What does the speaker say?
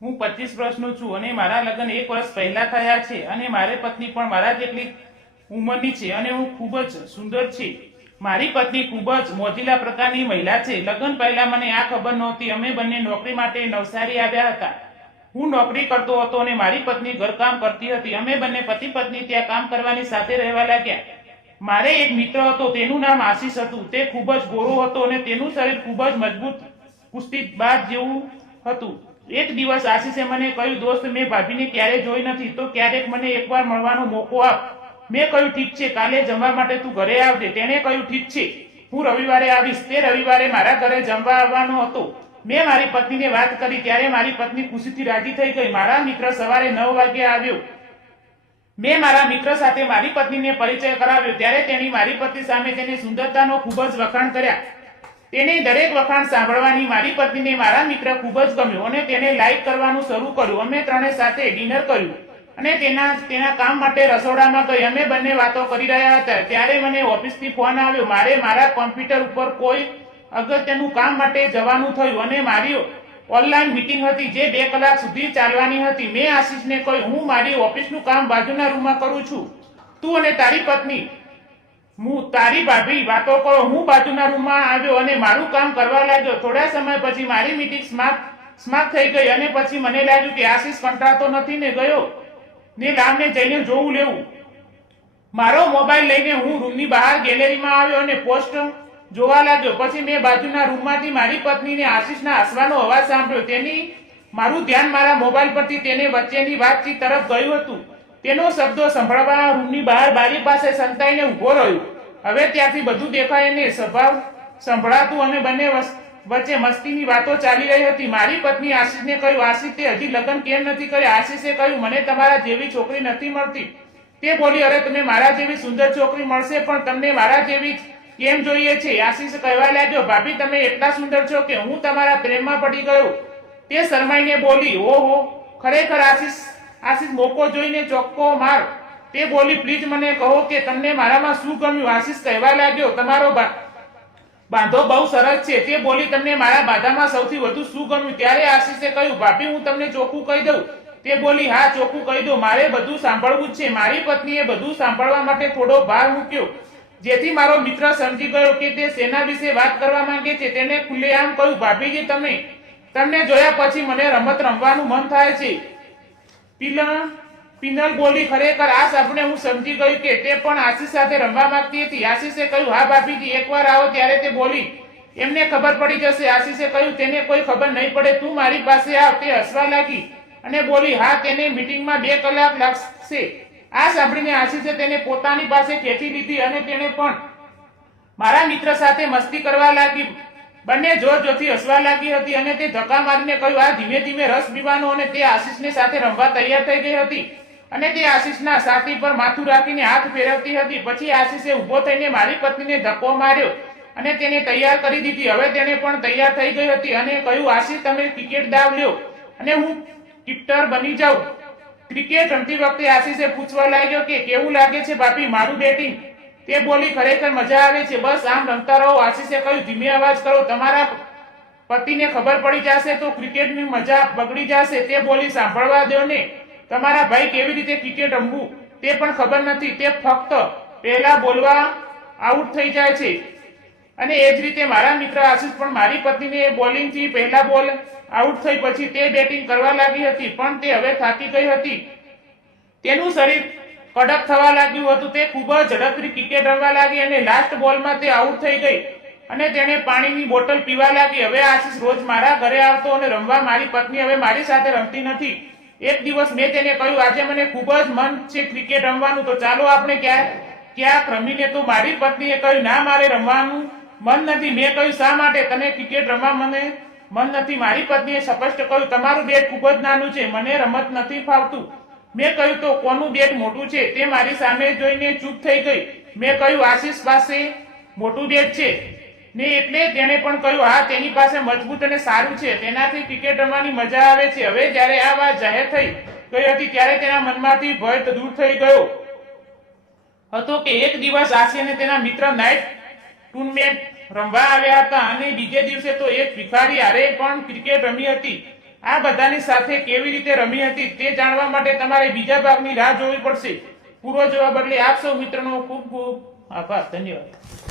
હું 25 વર્ષનો છું અને મારા લગ્ન 1 વર્ષ પહેલા થયા છે અને મારી પત્ની પણ મારા જેટલી ઉંમરની છે અને હું ખૂબ જ સુંદર છે. મારી પત્ની ખૂબ જ મોજીલા પ્રકારની મહિલા છે. લગ્ન પહેલા મને આ ખબર નહોતી. અમે બંને નોકરી માટે નવસારી આવ્યા હતા. હું નોકરી કરતો હતો અને મારી પત્ની ઘરકામ કરતી હતી. અમે બંને પતિ પત્ની ત્યાં કામ કરવાની સાથે રહેવા લાગ્યા. મારે એક મિત્ર હતો, તેનું નામ આશીષ હતું. તે ખૂબ જ ગોરો હતો અને તેનું શરીર ખૂબ જ મજબૂત કુસ્તીબાજ જેવું હતું. એક દિવસ આશીષે મને કહ્યું, દોસ્ત, મેં ભાભીને ક્યારેય જોઈ નથી, તો ક્યારેક મને એકવાર મળવાનો મોકો આપ. મેં કહ્યું, ઠીક છે, કાલે જમવા માટે તું ઘરે આવજે. તેણે કહ્યું, ઠીક છે, હું રવિવારે આવીશ. તે રવિવારે મારા ઘરે જમવા આવવાનો હતો. મેં મારી પત્નીને વાત કરી ત્યારે મારી પત્ની ખુશીથી રાજી થઈ ગઈ. મારા મિત્ર સવારે 9 વાગે આવ્યો. મેં મારા મિત્ર સાથે મારી પત્નીને પરિચય કરાવ્યો ત્યારે તેણી મારી પત્ની સામે તેની સુંદરતાનો ખૂબ જ વખાણ કર્યા. તેને દરેક વખાણ સાંભળવાની મારી પત્નીને મારા મિત્ર ખૂબ જ ગમ્યો અને તેને લાઈક કરવાનું શરૂ કર્યું. અમે ત્રણે સાથે ડિનર કર્યું અને તેના કામ માટે રસોડામાં ગઈ. અમે બંને વાતો કરી રહ્યા હતા ત્યારે મને ઓફિસથી ફોન આવ્યો. મારે મારા કોમ્પ્યુટર ઉપર કોઈ અગત્યનું કામ માટે જવાનું થયું અને મારી ઓનલાઈન મીટિંગ હતી જે 2 કલાક સુધી ચાલવાની હતી. મેં આશીષને કહ્યું, હું મારી ઓફિસનું કામ બાજુના રૂમમાં કરું છું. તું અને તારી પત્ની, તારી ભાભી વાતો કરો. હું બાજુના રૂમમાં આવ્યો અને મારું કામ કરવા લાગ્યો. થોડા સમય પછી મારી મીટિંગ સમાપ્ત થઈ ગઈ અને પછી મને લાગ્યું કે આશીષ કંટાળતો નથી ને ગયો ને લાવને જઈને જોવું લેવું. મારો મોબાઈલ લઈને હું રૂમની બહાર ગેલેરીમાં આવ્યો અને પોસ્ટ જોવા લાગ્યો. પછી મેં બાજુના રૂમમાંથી મારી પત્નીને આશીષના હસવાનો અવાજ સાંભળ્યો. મારું ધ્યાન મારા મોબાઈલ પરથી તેને વચ્ચેની વાતચીત તરફ ગયું હતું. તેનો શબ્દો સંભળાવવા રૂમની બહાર બારી પાસે સંતાઈને ઊભો રહ્યો. હવે ત્યાંથી બધું દેખાય અને સ્વભાવ સંભળાતું અને બંને વચ્ચે મસ્તીની વાતો ચાલી રહી હતી. મારી પત્ની આશીષને કહ્યું, આશીષ, તે હજી લગ્ન કેમ નથી કર્યા? આશીષે કહ્યું, મને તમારા જેવી છોકરી નથી મળતી. તે બોલી, અરે, તમે મારા જેવી સુંદર છોકરી મળશે, પણ તમને મારા જેવી કેમ જોઈએ છે? આશીષ કહેવા લાગ્યો, ભાભી, તમે એટલા સુંદર છો કે હું તમારા પ્રેમમાં પડી ગયો. તે શરમાઈને બોલી, ઓહો, ખરેખર આશીષ મોકો જોઈને ચોક્કો માર. તે બોલી, પ્લીઝ મને કહો કે તમને મારામાં શું ગમ્યું? આશીષ કહેવા લાગ્યો, તમારો બાંધો બહુ સરસ છે. તે બોલી, તમને મારા બાંધામાં સૌથી વધુ શું ગમ્યું? ત્યારે આશીષે કહ્યું, ભાભી, હું તમને ચોખ્ખું કહી દઉં. તે બોલી, હા, ચોખ્ખું કહી દો, મારે બધું સાંભળવું જ છે. મારી પત્નીએ બધું સાંભળવા માટે થોડો ભાર મૂક્યો, જેથી મારો મિત્ર સમજી ગયો કે તે શેના વિશે વાત કરવા માંગે છે. તેને ખુલ્લેઆમ કહ્યું, ભાભીજી, તમને જોયા પછી મને રમત રમવાનું મન થાય છે. પિનલ બોલી, ખરેખર આ સાંભળીને હું સમજી ગઈ કે તે પણ આશીષ સાથે રમવા માંગતી હતી. આશીષે કહ્યું, હા ભાભીજી, એકવાર આવો. ત્યારે તે બોલી, એમને ખબર પડી જશે. આશીષે કહ્યું, તેને કોઈ ખબર નહીં પડે, તું મારી પાસે આવ. તે હસવા લાગી અને બોલી, હા, તેને મીટિંગમાં 2 કલાક લાગશે. આ સાંભળીને આશીષે તેને પોતાની પાસે ખેંચી લીધી અને તેણે પણ મારા મિત્ર સાથે મસ્તી કરવા લાગી. બંને જોરથી હસવા લાગી હતી અને તે ધક્કા મારીને કહ્યું, આ ધીમે ધીમે રસ પીવાનો. અને તે આશીષને સાથે રમવા તૈયાર થઈ ગઈ હતી અને તે આશીષના છાતી પર માથું રાખીને હાથ ફેરવતી હતી. પછી આશીષે ઊભો થઈને મારી પત્નીને ધક્કો માર્યો અને તેને તૈયાર કરી દીધી. હવે તેને પણ તૈયાર થઈ ગઈ હતી અને કહ્યું, આશીષ, તમે ક્રિકેટ દાવ લ્યો અને હું કિપ્ટર બની જાઉં. ક્રિકેટ રમતી વખતે આશીષે પૂછવા લાગ્યો કે કેવું લાગે છે ભાભી મારું બેટિંગ? તે બોલી, ખરેખર મજા આવે છે, બસ આમ રમતા રહો. આશીષે કહ્યું, ધીમે અવાજ કરો, તમારા પતિને ખબર પડી જશે તો ક્રિકેટની મજા બગડી જશે. તે બોલી, સાંભળવા દો ને, તમારા ભાઈ કેવી રીતે ક્રિકેટ રમવું તે પણ ખબર નથી. તે ફક્ત પહેલા બોલવા આઉટ થઈ જાય છે. અને એ જ રીતે મારા મિત્ર આશીષ પણ મારી પત્નીને બોલિંગથી પહેલા બોલ આઉટ થઈ પછી તે બેટિંગ કરવા લાગી હતી, પણ તે હવે થાકી ગઈ હતી. તેનું શરીર કડક થવા લાગ્યું હતું. તે ખૂબ જ ઝડપથી ક્રિકેટ રમવા લાગી અને લાસ્ટ બોલમાં તે આઉટ થઈ ગઈ અને તેણે પાણીની બોટલ પીવા લાગી. હવે આશીષ રોજ મારા ઘરે આવતો અને રમવા. મારી પત્ની હવે મારી સાથે રમતી નથી. એક દિવસ મેં તેને કહ્યું, આજે મને ખૂબ જ મન છે ક્રિકેટ રમવાનું, તો ચાલો આપણે ક્યાંક રમીને. તો મારી પત્નીએ કહ્યું, ના, મારે રમવાનું મન નથી. મેં કહ્યું, શા માટે? તને ક્રિકેટ રમવા મન નથી? મારી પત્નીએ સ્પષ્ટ કહ્યું, તમારું બેટ ખૂબ જ નાનું છે, મને રમત નથી ફાવતું. મેં કહ્યું, તો કોનું બેટ મોટું છે? તે મારી સામે જોઈને ચૂપ થઈ ગઈ. મેં કહ્યું, આશીષ પાસે મોટું બેટ છે ને, એટલે તેણે પણ કહ્યું, હા, તેની પાસે મજબૂત અને સારું છે, તેનાથી ક્રિકેટ રમવાની મજા આવે છે. હવે જ્યારે આ વાત જાહેર થઈ ગઈ હતી ત્યારે તેના મનમાંથી ભય દૂર થઈ ગયો હતો કે એક દિવસ આશી અને તેના મિત્ર નાઇટ ટૂર્નામેન્ટ રમવા આવ્યા હતા અને બીજે દિવસે તો એક ભિખારી હારે પણ ક્રિકેટ રમી હતી. આ બધાની સાથે કેવી રીતે રમી હતી તે જાણવા માટે તમારે બીજા ભાગની રાહ જોવી પડશે. પૂરો જોવા બદલે આપ સૌ મિત્રોનો ખૂબ ખૂબ આભાર. ધન્યવાદ.